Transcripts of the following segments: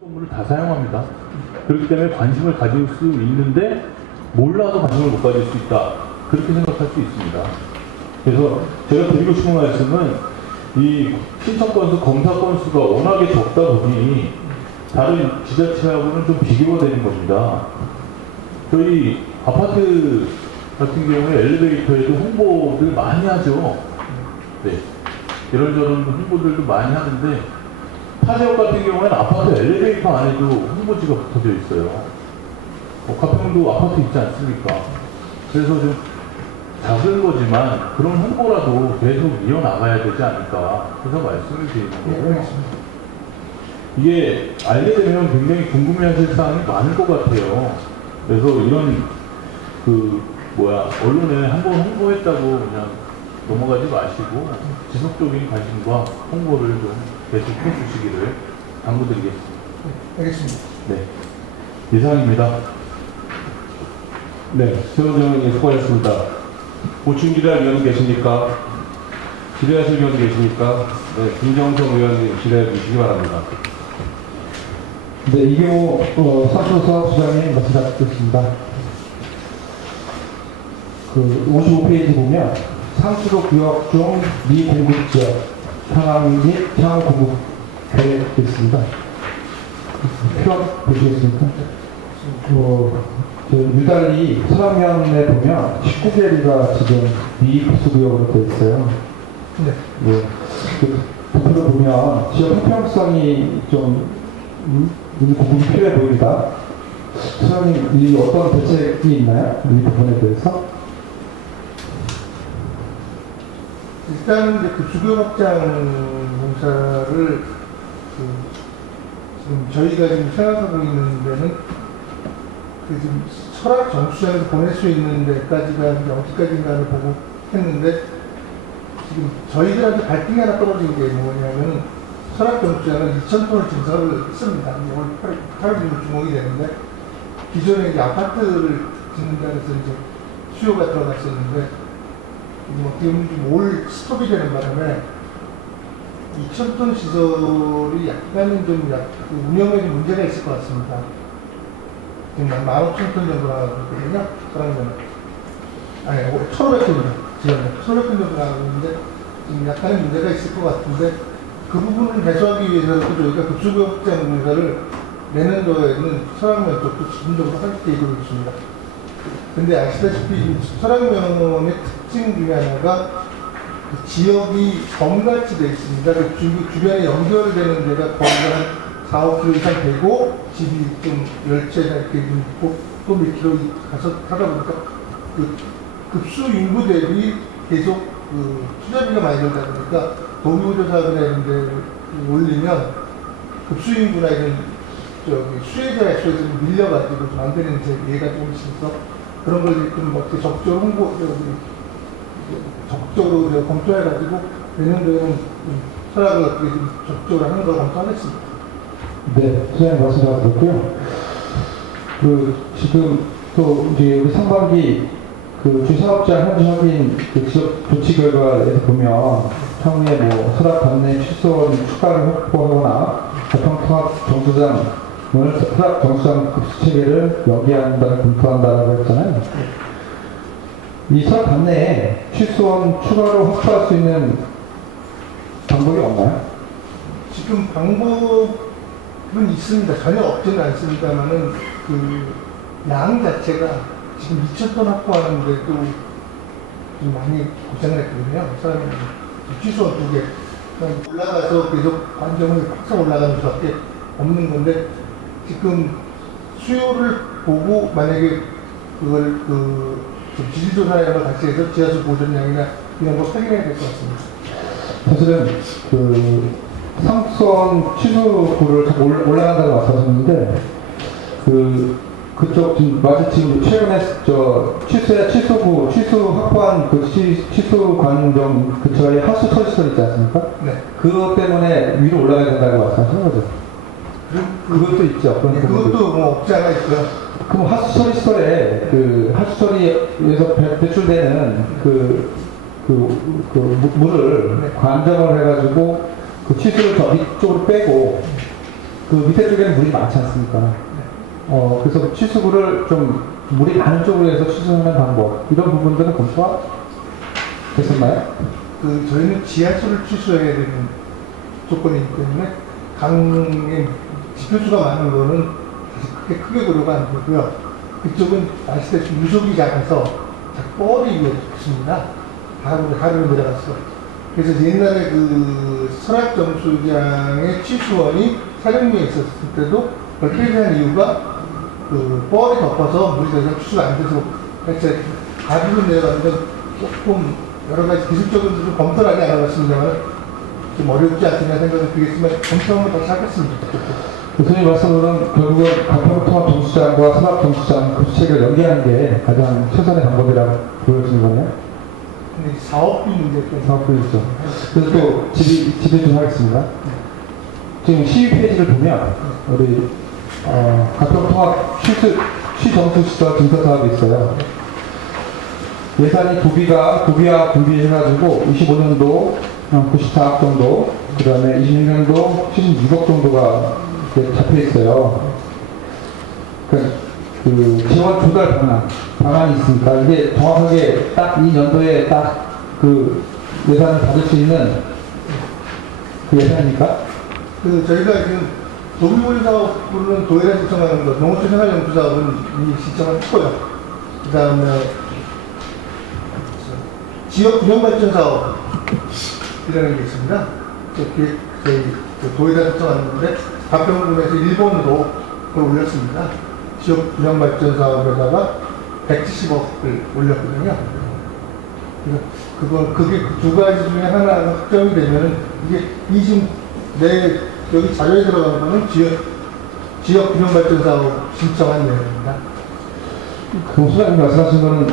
건물을 다 사용합니다. 그렇기 때문에 관심을 가질 수 있는데 몰라도 관심을 못 가질 수 있다. 그렇게 생각할 수 있습니다. 그래서 제가 드리고 싶은 말씀은 이 신청 건수, 검사 건수가 워낙에 적다 보니 다른 지자체하고는 좀 비교가 되는 겁니다. 저희 아파트 같은 경우에 엘리베이터에도 홍보들 많이 하죠. 네. 이런저런 홍보들도 많이 하는데 타지역 같은 경우에는 아파트 엘리베이터 안에도 홍보지가 붙어져 있어요. 가평도 아파트 있지 않습니까? 그래서 좀 작은 거지만 그런 홍보라도 계속 이어나가야 되지 않을까 해서 말씀을 드리는 거고, 이게 알게 되면 굉장히 궁금해하실 사항이 많을 것 같아요. 그래서 이런 언론에 한번 홍보했다고 그냥 넘어가지 마시고 지속적인 관심과 홍보를 좀 계속 해주시기를 당부드리겠습니다. 네, 알겠습니다. 네, 이상입니다. 네, 최원정님 수고하셨습니다. 보충 질의할 의원 계십니까? 질의하실 의원 계십니까? 네, 김정성 의원님 질의해 주시기 바랍니다. 네, 이경호 사무소 수장님 말씀 잘 듣겠습니다. 55페이지 보면 상수도 구역 중 미공급 지역 상황 및 향후 공급 계획 있습니다. 표현 보시겠습니까? 유달리 서랑면에 보면 19개리가 지금 미흡수구역으로 되어 있어요. 네. 네. 부분을 보면 지역 형평성이 좀 공급이 필요해 보입니다. 소장님, 이 어떤 대책이 있나요? 이 부분에 대해서? 일단 이제 그 주거 확장 공사를 지금 저희가 지금 생각하고 있는 데는 지금 설악 정수장에서 보낼 수 있는 데까지가 이제 어디까지인가를 보고 했는데, 지금 저희들한테 발등이 하나 떨어진 게 뭐냐면 설악 정수장은 2,000톤을 증설을 했습니다. 올 8월 주목이 되는데, 기존에 이제 아파트를 짓는다고 해서 이제 수요가 들어갔었는데, 어떻게 보면 올 스톱이 되는 바람에 2,000톤 시설이 약간은 운영에 좀 문제가 있을 것 같습니다. 지금 15,000톤 정도 나가거든요. 그러면 1,500톤이요. 1,500톤 정도 나가고 있는데 지금 약간의 문제가 있을 것 같은데, 그 부분을 해소하기 위해서도 저희가 급수구 확장 공사를 내년도에는 설악면 쪽도 지금적으로 할 계획으로 있습니다. 근데 아시다시피 설악면의 특징 중에 하나가 그 지역이 섬같이 되어 있습니다. 그 주변에 연결되는 데가 거리가 한 4, 5km 이상 되고, 집이 좀 열채나 이렇게 있고, 또 몇 킬로 가서 하다 보니까 그 급수 인구 대비 계속 투자비가 많이 들다 보니까 도미구조 사업이나 이런 데 올리면 급수 인구나 이런 수혜자 액수에서 밀려가지고 좀 안 되는 예가 좀 있어서 그런 걸 좀 어떻게 적극적으로 적극적으로 검토해가지고 내년도에는 설악을 어떻게 좀 적극적으로 하는 걸 검토하겠습니다. 네, 소장님 말씀 잘 들었고요. 지금 또 이제 우리 상반기 주사업자 현지 확인 조치 결과에서 보면 향후에 설악 관내 취소원 추가를 확보하거나 가평통합 정수장을 설악 정수장 급수 체계를 연기한다를 검토한다라고 했잖아요. 이 설악 관내에 취소원 추가로 확보할 수 있는 방법이 없나요? 지금 방법은 있습니다. 전혀 없지는 않습니다만은 양 자체가 지금 2,000톤 확보하는데도 좀 많이 고생했거든요. 사람이 취소원 2개 올라가서 계속 관점을 확 올라가는 수밖에 없는 건데, 지금 수요를 보고 만약에 그걸 지질조사랑 같이 해서 지하수 보존량이나 이런 거 확인해야 될 것 같습니다. 사실은 상수원 취소구를 자꾸 올라간다고 말씀하셨는데, 그쪽 지금 최근에 취소구 취소 확보한 취소 관정 근처에 하수 처리시설 있지 않습니까? 네. 그것 때문에 위로 올라가야 된다고 말씀하시는 거죠? 그것도 있죠. 네, 그것도 없지 않아 있고요. 그럼 하수 처리시설에 하수 처리에서 배출되는 물을 네. 관정을 해가지고 취수를 저 위쪽으로 빼고 그 밑에 쪽에는 물이 많지 않습니까? 그래서 취수구를 좀 물이 많은 쪽으로 해서 취수하는 방법, 이런 부분들은 검토가 됐었나요? 저희는 지하수를 취소해야 되는 조건이기 때문에 강의 지표수가 많은 거는 사실 크게 고려가 안 되고요. 그쪽은 아시다시피 유속이 작아서 뻘이 있습니다. 하루로 내려갔어. 그래서 옛날에 그 설악정수장의 취수원이 사령부에 있었을 때도 그걸 폐쇄한 이유가 그 뻘이 덮어서 물이 더 이상 취수가 안 돼서 그래서 하루로 내려갔는데 조금 여러 가지 기술적으로 좀 검토를 하지 않았습니다만 좀 어렵지 않겠냐 생각은 들겠지만 검토하면 다시 하겠습니다. 교수님 말씀으로는 결국은 가평통합정수장과 산업정수장 그 수책을 연계하는 게 가장 최선의 방법이라고 보여지는 거네요. 근데 사업비 문제 때문에 사업부이죠. 그래서 또 집에 좀 하겠습니다. 지금 시위 페이지를 보면 우리 가평통합 취정수시설 증서 사업이 있어요. 예산이 도비와 분비해가지고 25년도 94억 정도, 그 다음에 26년도 76억 정도가 이렇게 잡혀 있어요. 그 지원 조달 방안이 있으니까 이게 정확하게 딱 이 년도에 딱 그 예산을 받을 수 있는 그 예산입니까? 저희가 지금 도비물 사업부는 도에다 신청하는 거, 농어촌 생활용수 사업은 이미 신청을 했고요. 그 다음에 지역 균형발전 사업이라는 게 있습니다. 저희 도에다 신청하는 건데 가평군에서 1번으로 그걸 올렸습니다. 지역 균형발전 사업에다가 170억을 올렸거든요. 그게 그 두 가지 중에 하나가 확정이 되면은 이게 이 지금 여기 자료에 들어가는 거는 지역 균형발전 사업 신청한 내용입니다. 그 소장님 말씀하신 거는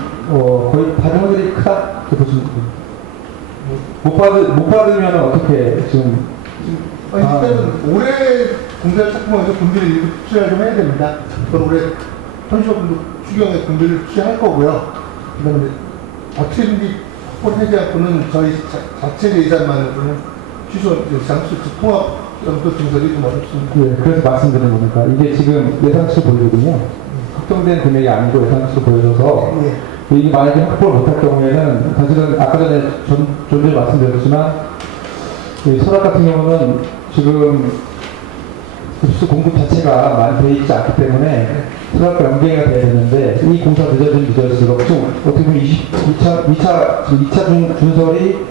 거의 받은 확률이 크다 이렇게 보시면 못 받으면 어떻게 지금 일단은 올해 공사를 착공해서 분비를 일부 투자를 좀 해야 됩니다. 그건 올해 현실분도 추경에 분비를 투자할 거고요. 그다음에 어떻게든지 확보하지 않고는 저희 자체 예산만으로는 취소 장수 통합 연도 증설이 좀 어렵습니다. 네, 그래서 말씀드린 겁니까? 이게 지금 예상치로 보이거든요. 확정된 금액이 아니고 예상치로 보여져서 이게 만약에 확보를 못할 경우에는 사실은 아까 전에 존재 말씀드렸지만 이 설악 같은 경우는 지금 급수 공급 자체가 많이 되어 있지 않기 때문에 설악과 연계가 돼야 되는데 이 공사 늦어질수록 지금 어떻게 보면 2차 준설이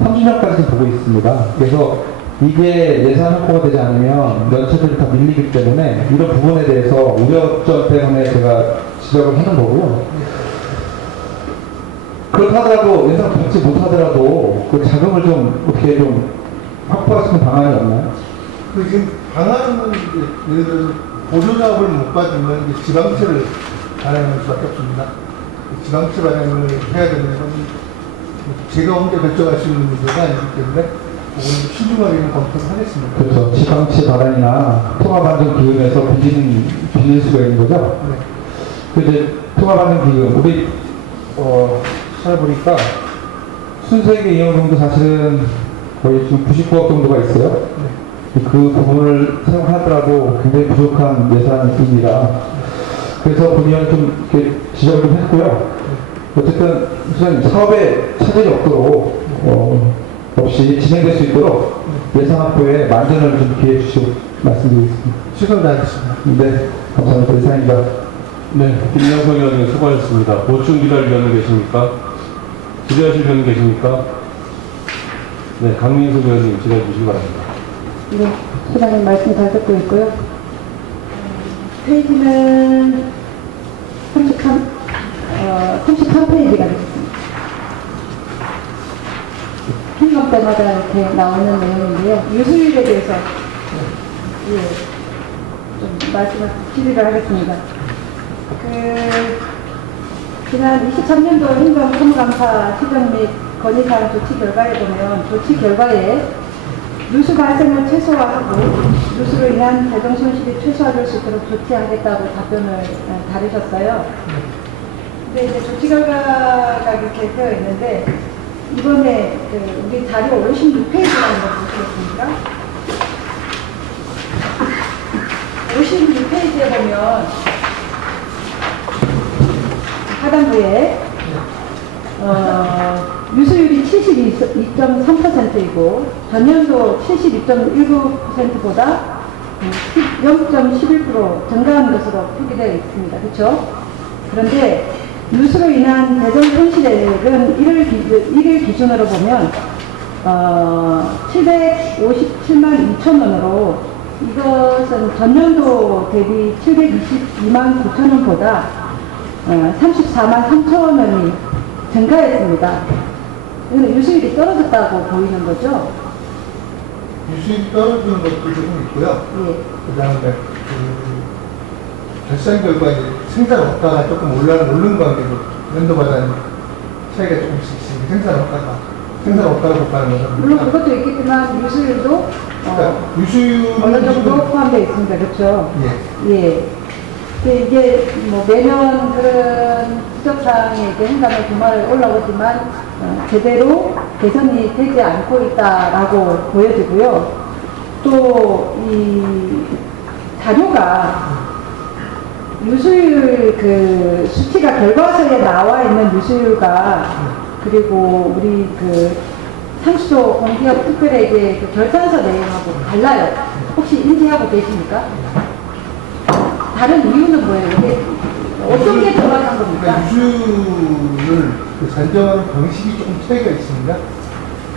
30년까지 보고 있습니다. 그래서 이게 예산 확보가 되지 않으면 연체들이 다 밀리기 때문에 이런 부분에 대해서 우려점 때문에 제가 지적을 하는 거고요. 그렇다더라도 예산 받지 못하더라도 그 자금을 좀 어떻게 좀 확보할 수 있는 방안이 없나요? 지금 방안은 예를 들어서 보조사업을 못 받으면 지방채를 발행할 수밖에 없습니다. 지방채 발행을 해야 되는 건 제가 혼자 결정할 수 있는 문제가 아니기 때문에 그거는 신중하게 검토를 하겠습니다. 그렇죠. 지방채 발행이나 통합안전기금에서 빌릴 수가 있는 거죠? 네. 그 이제 통합안전기금 우리 찾아보니까 순수익의 이용금도 사실은 거의 지금 99억 정도가 있어요. 네. 그 부분을 사용하더라도 굉장히 부족한 예산입니다. 그래서 본의원 좀 이렇게 지적을 좀 했고요. 어쨌든 선생님 사업에 차질이 없도록 없이 진행될 수 있도록 예산 확보에 만전을 좀 기회해 주시고 말씀드리겠습니다. 최선을 다하겠습니다. 네, 감사합니다. 이상입니다. 네, 김영석 의원님 수고하셨습니다. 보충 기다릴 의원님 계십니까? 질의하실 의원님 계십니까? 네, 강민석 의원님 질의해 주시기 바랍니다. 네, 소장님 말씀 잘 듣고 있고요. 페이지는 33페이지가 되겠습니다. 행감 때마다 이렇게 나오는 내용인데요. 유수율에 대해서 좀 말씀을 질의를 하겠습니다. 지난 23년도 행정 사무감사 시정 및 건의사항 조치 결과에 보면 조치 결과에 누수 발생을 최소화하고 누수로 인한 재정 손실이 최소화될 수 있도록 조치하겠다고 답변을 다루셨어요. 근데 이제 조치 결과가 이렇게 되어 있는데 이번에 우리 자료 56페이지라는 거 보시겠습니까? 56페이지에 보면 하단부에 유수율이 72.3%이고 전년도 72.19%보다 0.11% 증가한 것으로 표기되어 있습니다. 그렇죠? 그런데 유수로 인한 대전 손실액은 1일 기준으로 보면 757만 2천 원으로 이것은 전년도 대비 722만 9천 원보다 34만 3천 원이 증가했습니다. 이거는 유수율이 떨어졌다고 보이는 거죠? 유수율이 떨어지는 것도 조금 있고요. 예. 그 다음에 결산 결과 이제 생산 원가가 조금 오른 관계로 연도마다 차이가 조금씩 있습니다. 생산 원가를 못하는 거죠. 물론 그것도 있겠지만 유수율도 그러니까 유수율은 어느 정도 지금- 포함되어 있습니다. 그렇죠? 예. 예. 근데 이게 뭐 매년 그런 지적사항에 이제 행감의 두말을 올라오지만 제대로 개선이 되지 않고 있다라고 보여지고요. 또 이 자료가 유수율 그 수치가 결과서에 나와 있는 유수율과 그리고 우리 그 상수도 공기업 특별회계 그 결산서 내용하고 달라요. 혹시 인지하고 계십니까? 다른 이유는 뭐예요? 이게 어떤 게 정확한 겁니까? 그러니까 유수율을 그 산정하는 방식이 조금 차이가 있습니다.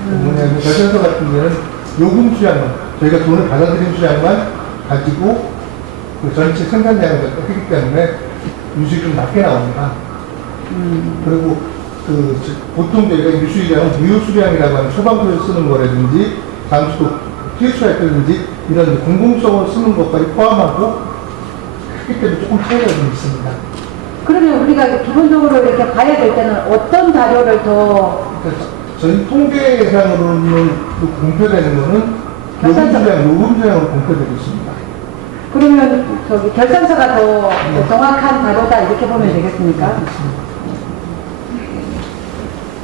뭐냐면 결산서 같은 경우는 요금 수량만 저희가 돈을 받아들인 수량만 가지고 그 전체 생산량을 했기 때문에 유수율이 좀 낮게 나옵니다. 그리고 보통 저희가 유수율량은 무효 수량이라고 하는 소방서에 쓰는 거라든지 잠수도 TS라든지 이런 공공성으로 쓰는 것까지 포함하고 했기 때문에 조금 차이가 좀 있습니다. 그러면 우리가 기본적으로 이렇게 봐야 될 때는 어떤 자료를 더 그러니까 저희 통계 예상으로는 공표되는 거는 요금 수량으로 공표되고 있습니다. 그러면 저기 결산서가 더 정확한 자료다 이렇게 보면 되겠습니까?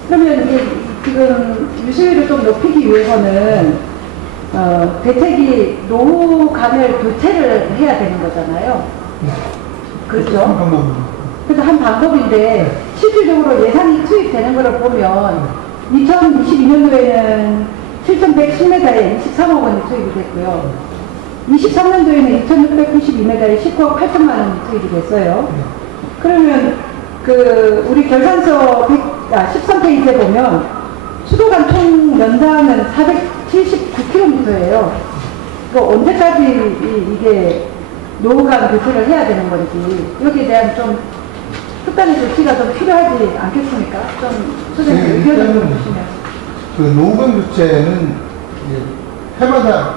그러면 이게 지금 유수율을 좀 높이기 위해서는 대책이 노후 감액 교체를 해야 되는 거잖아요. 그렇죠? 한 방법입니다. 그래서 한 방법인데 실질적으로 예산이 투입되는 것을 보면 2022년도에는 7,110m에 23억 원이 투입이 됐고요. 23년도에는 2,692m에 19억 8천만 원이 투입이 됐어요. 그러면 우리 결산서 13페이지에 보면 수도관 총 연장은 479km예요. 언제까지 이게 노후관 교체를 해야 되는 건지 여기에 대한 좀 특단의 조치가 좀 필요하지 않겠습니까? 좀 소장님 의견을 좀 주시면. 그 노후관 교체는 해마다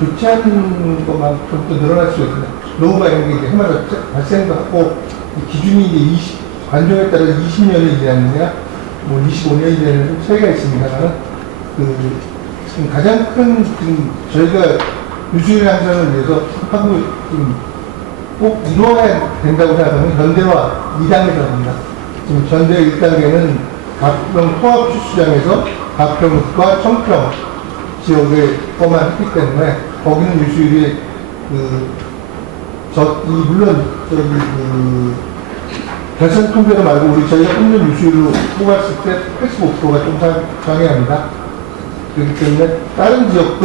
교체하는 것만큼 또 늘어날 수가 있습니다. 노후가 이제 해마다 발생도 하고 기준이 이제 관종에 따라 20년이 지났느냐, 뭐 25년이 되는 차이가 있습니다만, 지금 가장 큰 저희가 유수율 향상을 위해서 하고 꼭 이루어야 된다고 생각하면 현대화 2단계입니다. 지금 현대 1단계는 가평 통합 추수장에서 가평과 청평 지역에 거만 했기 때문에 거기는 유수율이 물론 결산 통계로 말고 우리 저희가 평균 유수율로 뽑았을 때 85%가 좀 장애합니다. 그렇기 때문에 다른 지역도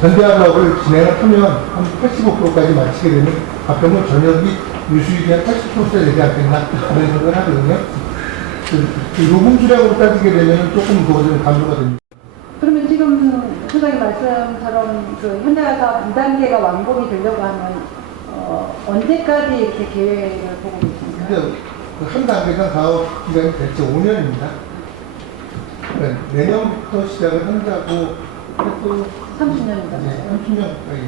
현대화 사업을 진행을 하면 한 85%까지 마치게 되면 가평은 전역이 유수율이 한 80%가 되지 않겠나 그런 생각을 하거든요. 요금 수량으로 따지게 되면 조금 그거 좀 감소가 됩니다. 그러면 지금 소장님 말씀처럼 현대화 사업 2단계가 완공이 되려고 하면 언제까지 이렇게 계획을 보고 계십니까? 근데 한 단계가 사업 기간이 대체 5년입니다. 내년부터 시작을 한다고 해도 30년이잖아요. 30년 가까이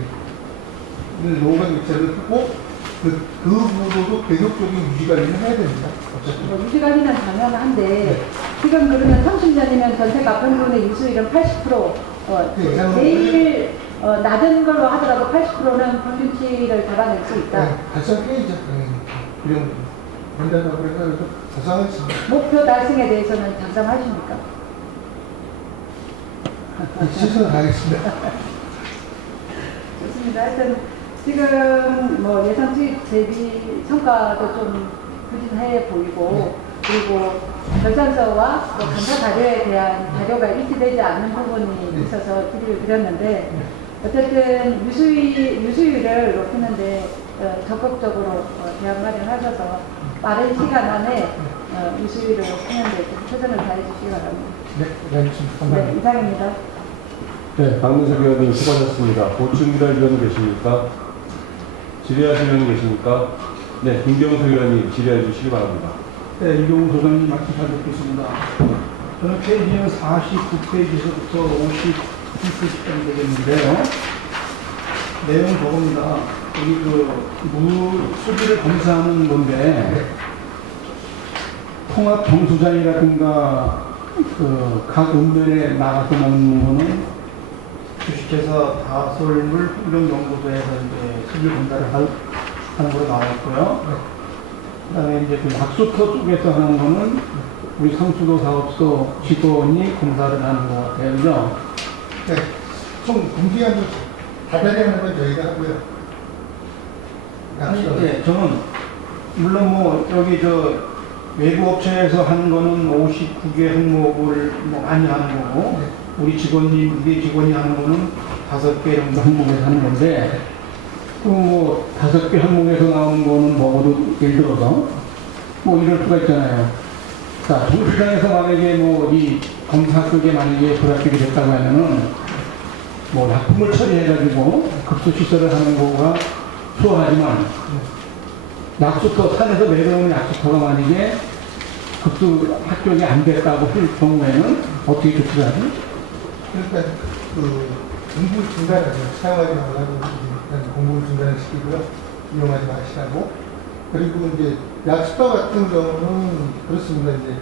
노후관 교체를 하고 그 부분도 계속적인 유지관리를 해야 됩니다. 어차피. 유지관리는 당연한데 지금 그러면 30년이면 전체 가평군의 유수율은 80%, 제일 낮은 걸로 하더라도 80%는 평균치를 잡아낼 수 있다. 달성해야죠. 이런 된다고 해서 달성하겠습니다. 목표 달성에 대해서는 장담하십니까? 최선을 다하겠습니다. 좋습니다. 하여튼 지금 뭐 예산 투입 대비 성과도 좀 부진해 보이고 그리고 결산서와 또 감사 자료에 대한 자료가 일치되지 않는 부분이 있어서 질의를 드렸는데 어쨌든 유수율을 높이는데 적극적으로 대안 마련하셔서 빠른 시간 안에 유수율을 높이는데 좀 최선을 다해 주시기 바랍니다. 네, 알겠습니다. 네, 감사합니다. 이상입니다. 네, 강민석 의원님 수고하셨습니다. 보충기달 위원 계십니까? 질의하실 의원 계십니까? 네, 김경수 의원님 질의해 주시기 바랍니다. 네, 이종우 소장님 말씀 잘 듣겠습니다. 저는 페이지는 49페이지에서부터 59페이지까지 되겠는데요. 내용 저겁니다. 여기 물 수질을 검사하는 건데, 통합 정수장이라든가 각 읍면에 나가서 먹는 거는 주식회사 다솔물 환경연구소에서 이제 수질 검사를 하는 걸로 나와 있고요. 그다음에 이제 그 약수터 쪽에서 하는 거는 우리 상수도 사업소 직원이 검사를 하는 것 같아요. 그죠? 네, 총 공기하고 다달이 하는 건 저희가 하고요. 아니, 예, 저는 물론 뭐 여기 외부 업체에서 하는 거는 59개 항목을 뭐 많이 하는 거고 우리 직원이 하는 거는 5개 정도 항목에서 하는 건데 그 뭐 5개 항목에서 나오는 거는 먹어도 예를 들어서 뭐 이럴 수가 있잖아요. 자, 정수장에서 만약에 뭐 이 검사 쪽에 만약에 불합격이 됐다고 하면은 뭐 납품을 처리해가지고 급수시설을 하는 거가 수월하지만 약수터 산에서 내려오는 약수터가 만약에 급수 합격이 안 됐다고 할 경우에는 어떻게 조치를 하지? 그러니까 공부 중단을 사용하지 말라고 일단 공부 중단을 시키고요. 이용하지 마시라고. 그리고 이제 약수터 같은 경우는 그렇습니다. 이제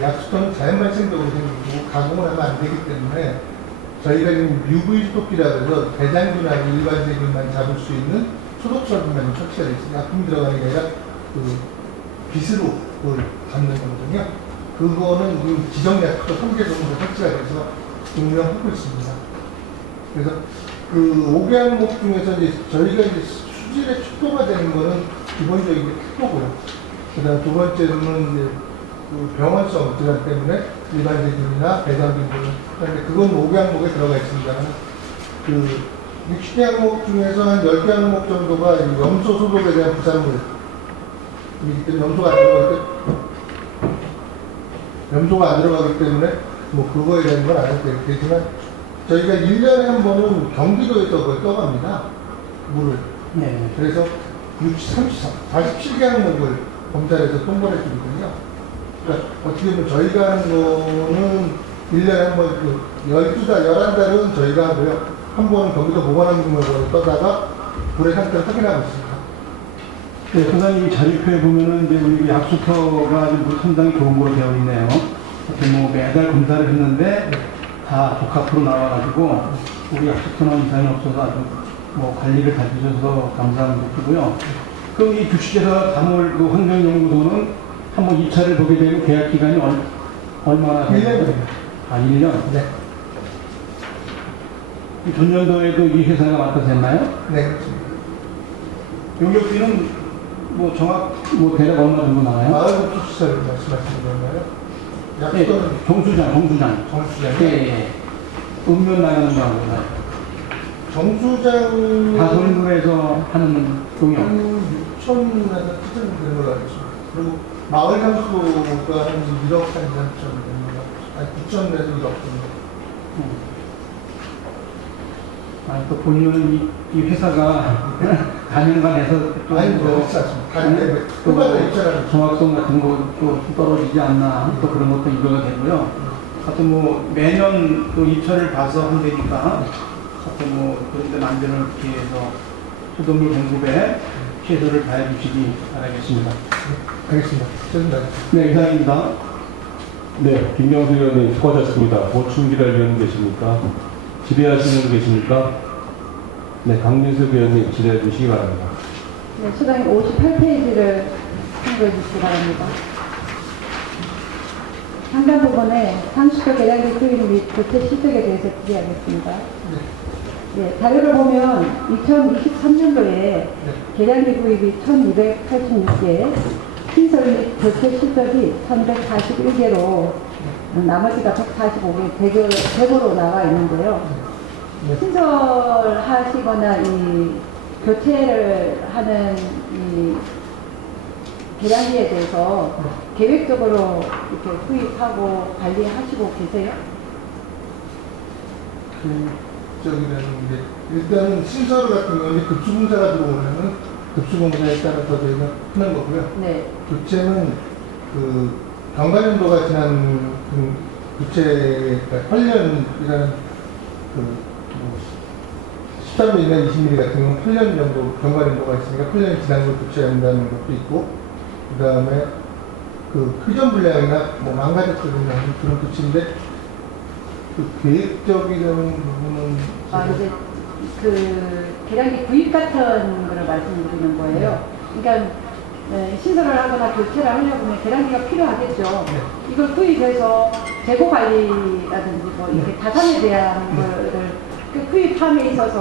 약수터는 자연 발생적으로 생기고 가공을 하면 안 되기 때문에 저희가 지금 UV 토끼라고 해서 대장균이나 일반세균만 잡을 수 있는 소독처럼만 설치가 되어 있습니다. 약품이 들어가는 게 아니라 빛으로 그걸 잡는 거거든요. 그거는 지정 약수터 3개 정도 설치가 돼서 운영하고 있습니다. 그래서 5개 항목 중에서 이제 저희가 이제 수질의 축소가 되는 거는 기본적인 게 특보고요. 그 다음 두 번째로는 이제 병원성 질환 때문에 일반세균이나 배당균 그런데 그건 5개 항목에 들어가 있습니다. 60개 항목 중에서 한 10개 항목 정도가 염소 소독에 대한 부산물 염소가 안 들어가기 때문에 뭐 그거에 대한 건 안 해도 되지만 저희가 1년에 한 번은 경기도에서 그걸 떠갑니다. 물을. 네. 그래서 47개 항목을 검사해서 통보를 해주거든요. 그러니까 어떻게 보면 저희가 하는 거는 1년에 한 번 11달은 저희가 하고요. 한 번은 경기도 보건환경공원에 떠다가 불의 상태를 확인하고 있습니다. 네, 소장님 자료표에 보면은 이제 우리 약수터가 상당히 좋은 걸로 되어 있네요. 이렇게 뭐 매달 검사를 했는데 다 적합으로 나와가지고 우리 약수터는 이상이 없어서 아주 뭐 관리를 잘 해주셔서 감사하는 것이고요. 그럼 이 주식회사 다몰 환경연구소는 한번 2차를 보게 되면 계약 기간이 얼마나 1년입니다. 아, 1년? 네. 전년도에도 이 회사가 맡아서 했나요? 네, 그렇습니다. 용역비는 뭐 대략 얼마 정도 나와요? 마을 시설을 말씀하시는 건가요? 네, 약수터는 정수장. 정수장. 예. 읍면 나가는 거하고 정수장 다솔물에서 하는 용역. 한 6천에서 7천 되는 걸로 알고 있습니다. 그리고 마을 향수가 한 1억 한 3천 되는 걸로 알고 있습니다. 아니 9천에서 1억 정도. 또 본인은 이 회사가 가년간해서 아니, 그렇지 않습니다. 다른데 후반에 입찰하는 정확성 같은 것도 떨어지지 않나 또 그런 것도 이거가 되고요. 하여튼 뭐 매년 또 입찰을 봐서 한다니까 하여튼 뭐 그런 데 만드는 기회에서 수돗물 공급에 최선을 다해 주시기 바라겠습니다. 알겠습니다. 죄송합니다. 네, 이상입니다. 네, 김경수 의원님 수고하셨습니다. 보충기달 위원 계십니까? 질의하시는 분 계십니까? 네, 강민석 의원님 질의해 주시기 바랍니다. 네, 소장님 58페이지를 참고해 주시기 바랍니다. 상당 부분에 상수도 계량기 투입 및 교체 실적에 대해서 질의하겠습니다. 네, 자료를 보면 2023년도에 계량기 구입이 1286개, 신설 및 교체 실적이 1141개로 나머지가 145개 대고로 나와 있는데요. 신설하시거나 이 교체를 하는 이 계량기에 대해서 계획적으로 이렇게 구입하고 관리하시고 계세요? 저기라는 게 일단은 신설 같은 경우는 급수공사가 들어오면은 급수공사에 따라서 저희가 하는 거고요. 네. 교체는 그 경과년도가 지난 교체 8년이라는 그 13mm나 20mm 같은 경우는 8년 정도 경과년도가 있으니까 8년이 지난 걸 교체해야 한다는 것도 있고, 그 다음에 그 회전 불량이나 뭐 망가졌거든요. 그런 교체인데 그 계획적이라는 부분은 이제 그 계량기 구입 같은 거를 말씀드리는 거예요. 그러니까 신설을 하거나 교체를 하려면 계량기가 필요하겠죠. 이걸 구입해서 재고 관리라든지 뭐 이렇게 자산에 대한 거를 그 구입함에 있어서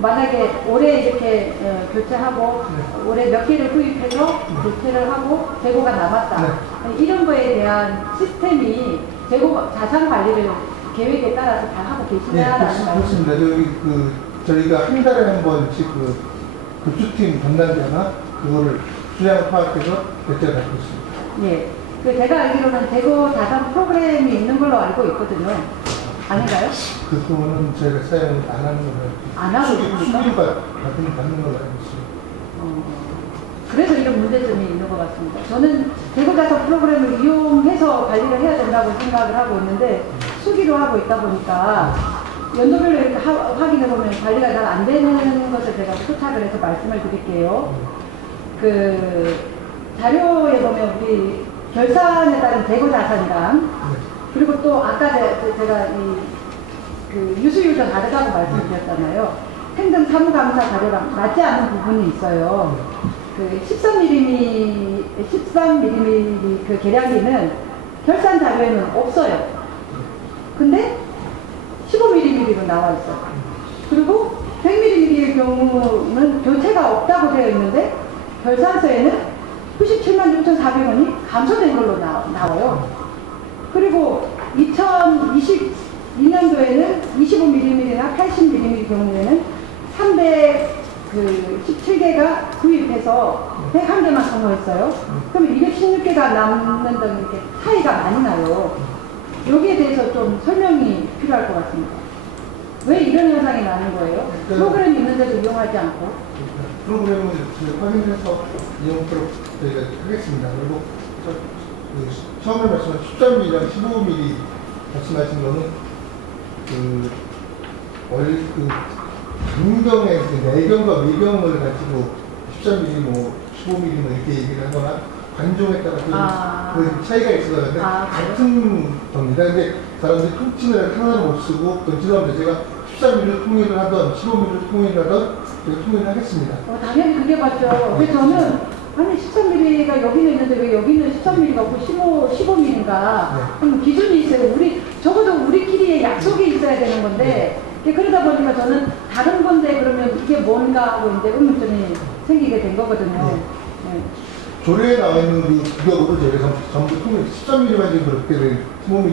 만약에 올해 이렇게 교체하고 올해 몇 개를 구입해서 교체를 하고 재고가 남았다. 이런 거에 대한 시스템이 재고 자산 관리를 계획에 따라서 다 하고 계시냐라는 말씀. 그렇습니다. 저희가 한 달에 한 번씩 그 급수팀 담당자나 그거를 수량 파악해서 결제를 받고 있습니다. 예. 그 제가 알기로는 재고 자산 프로그램이 있는 걸로 알고 있거든요. 아닌가요? 그 부분은 저희가 사용을 안 하는 걸로 알고 있습니다. 안 하고 있습니까? 수기를 받는 걸로 알고 있습니다. 그래서 이런 문제점이 있는 것 같습니다. 저는 재고자산 프로그램을 이용해서 관리를 해야 된다고 생각을 하고 있는데 수기로 하고 있다 보니까 연도별로 이렇게 확인해보면 관리가 잘 안 되는 것을 제가 포착을 해서 말씀을 드릴게요. 그 자료에 보면 우리 결산에 따른 재고자산이랑 그리고 또 아까 제가 그 유수유전 다르다고 말씀드렸잖아요. 행정 사무감사 자료랑 맞지 않는 부분이 있어요. 그 13mm 그 계량기는 결산 자료에는 없어요. 근데 15mm로 나와 있어요. 그리고 100mm의 경우는 교체가 없다고 되어 있는데 결산서에는 97만 6,400원이 감소된 걸로 나와요. 그리고 2022년도에는 25mm나 80mm 경우에는 317개가 구입해서 101개만 성공했어요. 그럼 216개가 남는 등 이렇게 차이가 많이 나요. 여기에 대해서 좀 설명이 필요할 것 같습니다. 왜 이런 현상이 나는 거예요? 프로그램이 있는데도 이용하지 않고. 프로그램을 확인해서 이용토록 저희가 하겠습니다. 그리고 처음에 말씀하신 13mm랑 15mm 말씀하신 거는 강경의 내경과 외경을 가지고 13mm, 뭐 15mm 뭐 이렇게 얘기를 하거나 관종에 따라 그 차이가 있어서 같은 겁니다. 근데 사람들이 통칭을 하나를 못 쓰고 전체적으로 제가 13mm를 통일을 하던 15mm를 통일을 하던 제가 통일을 하겠습니다. 당연히 그게 맞죠. 그래서 저는 아니 13mm가 여기는 있는데 왜 여기는 13mm가 없고 15mm인가? 그럼 기준이 있어요. 적어도 우리끼리의 약속이 있어야 되는 건데 그러다 보니까 저는 다른 건데 그러면 이게 뭔가 하고 이제 의문점이 생기게 된 거거든요. 네. 조례에 나와 있는 그 규격으로 저희가 전부 통일 13mm만 지금 그렇게 된 15mm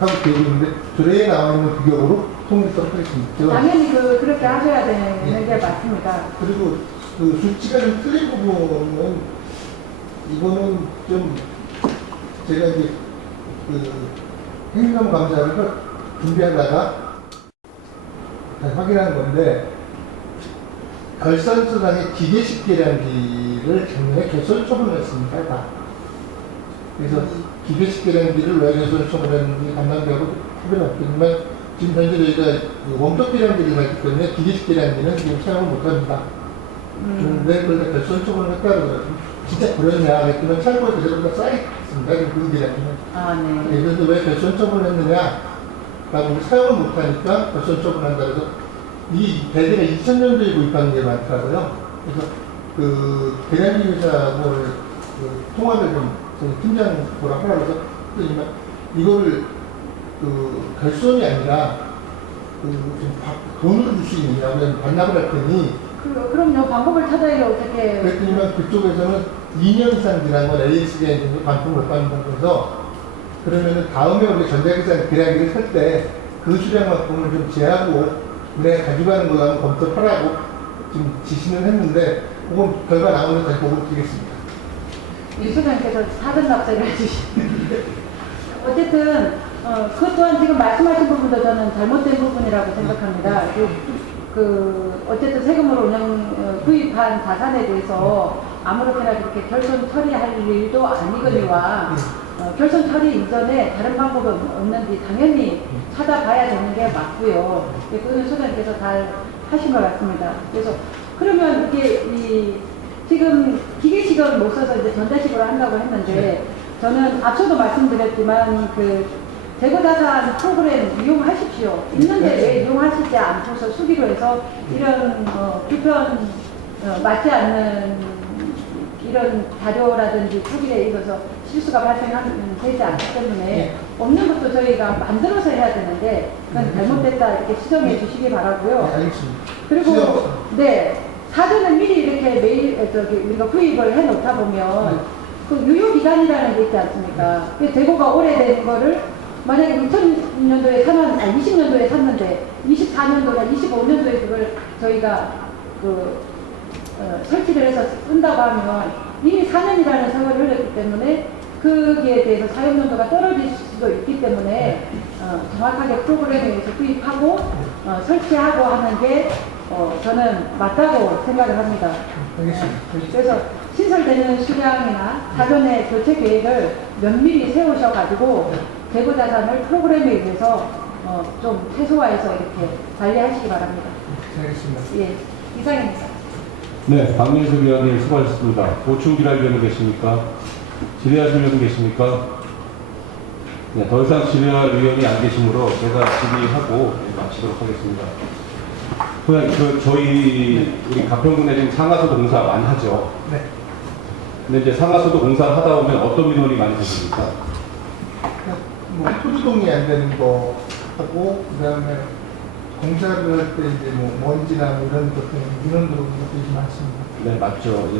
하고 되어 있는데 조례에 나와 있는 규격으로 통일하도록 하겠습니다. 당연히 그렇게 하셔야 되는 게 맞습니다. 그리고 그 수치가 좀 틀린 부분은 이거는 좀 제가 이제 그 행정 감사를 준비하다가 다시 확인한 건데 결산서상의 기계식 계량기를 작년에 개설 처분했습니다. 다. 그래서 기계식 계량기를 왜 개설 처분했는지 담당자하고 답변이 없겠지만 지금 현재 저희가 원격 계량기를 가기 때문에 기계식 계량기는 지금 사용을 못합니다. 그런데 그걸 결선 처분을 했다 그러더라고요. 진짜 그러냐 했더니 참고에 그대로 다 쌓여있습니다. 그 계량기는. 네. 그래서 왜 결선 처분을 했느냐 라고 사용을 못하니까 결선 처분한다 해서 이 대개가 2000년도에 구입하는 게 많더라고요. 그래서 그 계량기 회사하고 통화를 좀 저희 팀장 뭐라 하라고 해서 했더니만 이거를 결손이 아니라 돈으로 줄 수 있느냐고 반납을 했더니 그럼요. 방법을 찾아야 어떻게. 그랬더니만 그쪽에서는 2년상 지난 건 AS가 있는 거 반품을 못 받는다고 해서 그러면은 다음에 우리 전자기산 계약일을 살 때 그 수량만큼을 좀 제하고 우리가 가져가는 거라고 검토하라고 지금 지시는 했는데 그건 결과 나오면 다시 보고 드리겠습니다. 이 소장님께서 사전 납세를 해주시는데 어쨌든 그것 또한 지금 말씀하신 부분도 저는 잘못된 부분이라고 생각합니다. 어쨌든 세금으로 구입한 자산에 대해서 아무렇게나 그렇게 결손 처리할 일도 아니거니와 결손 처리 이전에 다른 방법은 없는지 당연히 찾아봐야 되는 게 맞고요. 그건 소장님께서 잘 하신 것 같습니다. 그래서 그러면 이게 지금 기계식을 못 써서 이제 전자식으로 한다고 했는데 저는 앞서도 말씀드렸지만 재고자산 프로그램 이용하십시오. 있는데 왜 이용하시지 않고서 수기로 해서 이런 불편 맞지 않는 이런 자료라든지 표기에 있어서 실수가 발생되지 않기 때문에 없는 것도 저희가 만들어서 해야 되는데 그건 잘못됐다 이렇게 시정해 주시기 바라고요. 네, 알겠습니다. 그리고 사전에 미리 이렇게 우리가 구입을 해 놓다 보면 그 유효 기간이라는 게 있지 않습니까? 재고가 오래된 거를 만약에 2000년도에 20년도에 샀는데 24년도나 25년도에 그걸 저희가 설치를 해서 쓴다고 하면 이미 4년이라는 세월이 흘렀기 때문에 거기에 대해서 사용연도가 떨어질 수도 있기 때문에 정확하게 프로그램에 의해서 구입하고 설치하고 하는 게 저는 맞다고 생각을 합니다. 알겠습니다. 그래서 신설되는 수량이나 사전에 교체 계획을 면밀히 세우셔가지고 재고자산을 프로그램에 의해서 좀 최소화해서 이렇게 관리하시기 바랍니다. 알겠습니다. 예, 이상입니다. 네, 박민숙 위원님 수고하셨습니다. 보충기랄 위원님 계십니까? 질의하실 위원님 계십니까? 네, 더 이상 질의할 위원이 안 계시므로 제가 질의하고 마치도록 하겠습니다. 그냥 저희 우리 가평군에 지금 상하수도 공사 많이 하죠. 네. 근데 이제 상하수도 공사를 하다 보면 어떤 민원이 많이 생깁니까? 토지동이 안 되는 거 하고 그다음에 공사를 할 때 이제 먼지나 이런 것들 이런 것들이 많습니다. 네, 맞죠.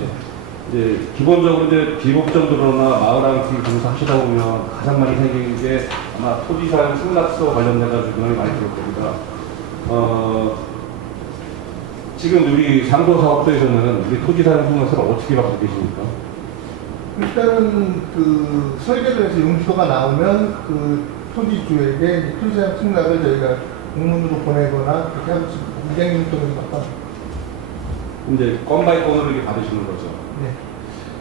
이제 기본적으로 이제 비법정도로나 마을항기 공사 하시다 보면 가장 많이 생기는 게 아마 토지사용 승낙서 관련돼가지고 민원이 많이 들을 겁니다. 지금 우리 상도사업소에서는 우리 토지사용 승낙서를 어떻게 받고 계십니까? 일단은 설계를 해서 용지도가 나오면 토지주에게 토지사용 승낙을 저희가 공문으로 보내거나 그렇게 하고 있습니다. 200년 동안 받다. 이제 건 바이 건으로 이렇게 받으시는 거죠. 네.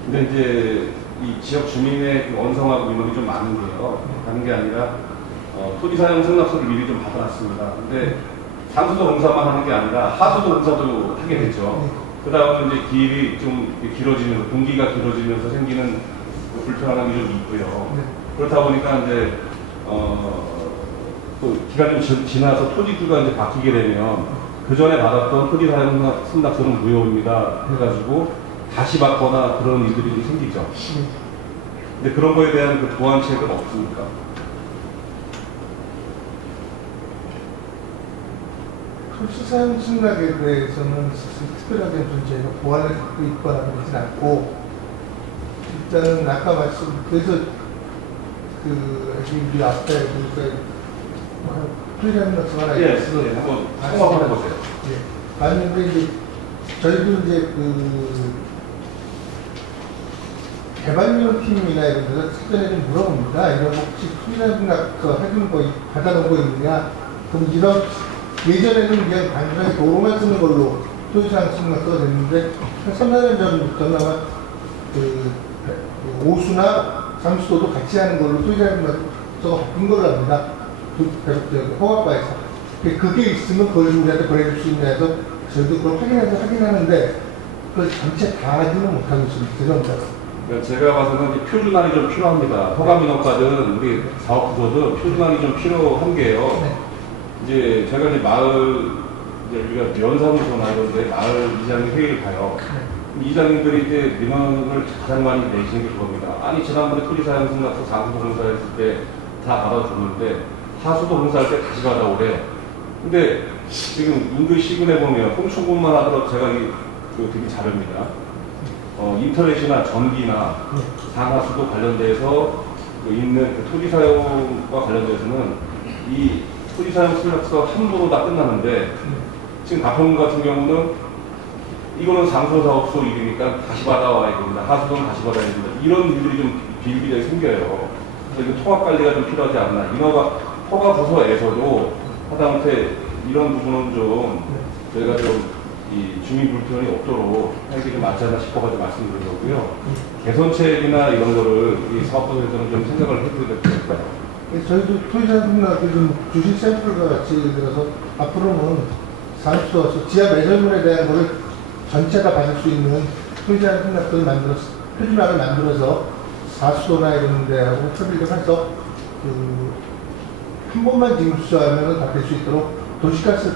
근데 이제 이 지역 주민의 원성하고 민원이 좀 많은 게요. 다른 게 아니라 토지사용 승낙서를 미리 좀 받아놨습니다. 근데 상수도 공사만 하는 게 아니라 하수도 공사도 하게 되죠. 그 다음에 이제 기일이 좀 길어지면서, 분기가 길어지면서 생기는 불편함이 좀 있고요. 네. 그렇다 보니까 이제, 또 기간이 좀 지나서 토지주가 이제 바뀌게 되면 그 전에 받았던 토지 사용 승낙서는 무효입니다 해가지고 다시 받거나 그런 일들이 좀 생기죠. 근데 그런 거에 대한 그 보완책은 없습니까? 토지사용 승낙에 대해서는 특별하게 저희가 보완을 갖고 있거나 그러진 않고 일단은 아까 그래서 우리 앞에 토지사용락서 하나 있어서 한번 통합을 해보세요. 예. 아니 이제 저희도 이제 개발위원팀이나 이런 데서 사전에 좀 물어봅니다. 이런 혹시 토지사용락서 해준 거 받아놓은 거 있느냐? 그럼 이런 예전에는 그냥 단순하게 도로만 쓰는 걸로 토지사용 승낙서가 됐는데 한 3, 4년 전부터는 아마 오수나 상수도도 같이 하는 걸로 토지사용 승낙서가 바뀐 걸로 합니다. 허가과에서. 그게 있으면 그걸 우리한테 보내줄 수 있냐 해서 저희도 그걸 확인하는데 그걸 전체 다 하지는 못하고 있습니다. 죄송합니다. 그러니까 제가 봐서는 이제 표준안이 좀 필요합니다. 허가민원과는 우리 사업부서도 표준안이 좀 필요한 게요. 네. 이제 제가 이제 마을, 이제 우리가 면사무소나 이런 데 마을 이장 회의를 가요. 네. 이장님들이 이제 민원을 가장 많이 내시는 게 그겁니다. 아니 지난번에 토지사용 승낙서 상수도 공사했을 때 다 받아줬는데 하수도 공사할 때 다시 받아오래. 근데 지금 인근 시군에 보면 홍천군만 하더라도 제가 되게 잘합니다. 인터넷이나 전기나 상하수도 관련돼서 있는 토지 사용과 관련돼서는 이 토지 사용 승낙서 함부로 다 끝나는데 지금 가평군 같은 경우는 이거는 상소사업소 일이니까 다시 받아와야 됩니다. 하수도는 다시 받아야 됩니다. 이런 일들이 좀 비일비재하게 생겨요. 그래서 이거 통합 관리가 좀 필요하지 않나. 허가 부서에서도 하다못해 이런 부분은 좀 저희가 좀 이 주민 불편이 없도록 하는 게 좀 맞지 않나 싶어가지고 말씀드린 거고요. 개선책이나 이런 거를 이 사업부에서는 좀 생각을 해드려야 될 것 같아요. 저희도 토지사용승낙 좀 주식 샘플과 같이 예를 들어서 앞으로는 사업소에서 지하 매설물에 대한 거를 전체가 받을 수 있는 토지사용승낙서를 표준화를 만들어서 사수도나 이런 데하고 협의를 해서 한 번만 지금 수사하면 다 될 수 있도록 도시가스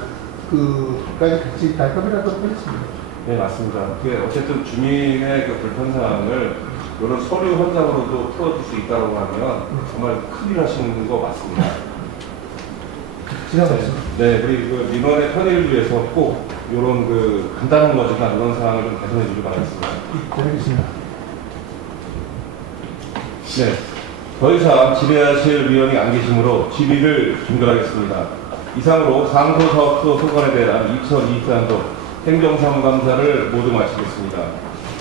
까지 같이 다 협의를 하도록 하겠습니다. 네, 맞습니다. 어쨌든 주민의 그 불편사항을 이런 서류 현장으로도 풀어줄 수 있다고 하면 정말 큰일 하시는 거 맞습니다. 지나가겠습니다. 네, 그리고 민원의 편의를 위해서 꼭 이런 간단한 거지만 이런 사항을 좀 개선해 주길 바라겠습니다. 네, 알겠습니다. 네, 더 이상 질의하실 위원이 안 계시므로 질의를 종결하겠습니다. 이상으로 상소사업소 소관에 대한 2024년도 행정사무감사를 모두 마치겠습니다.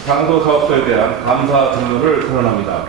상소사업소에 대한 감사 등록을 선언합니다.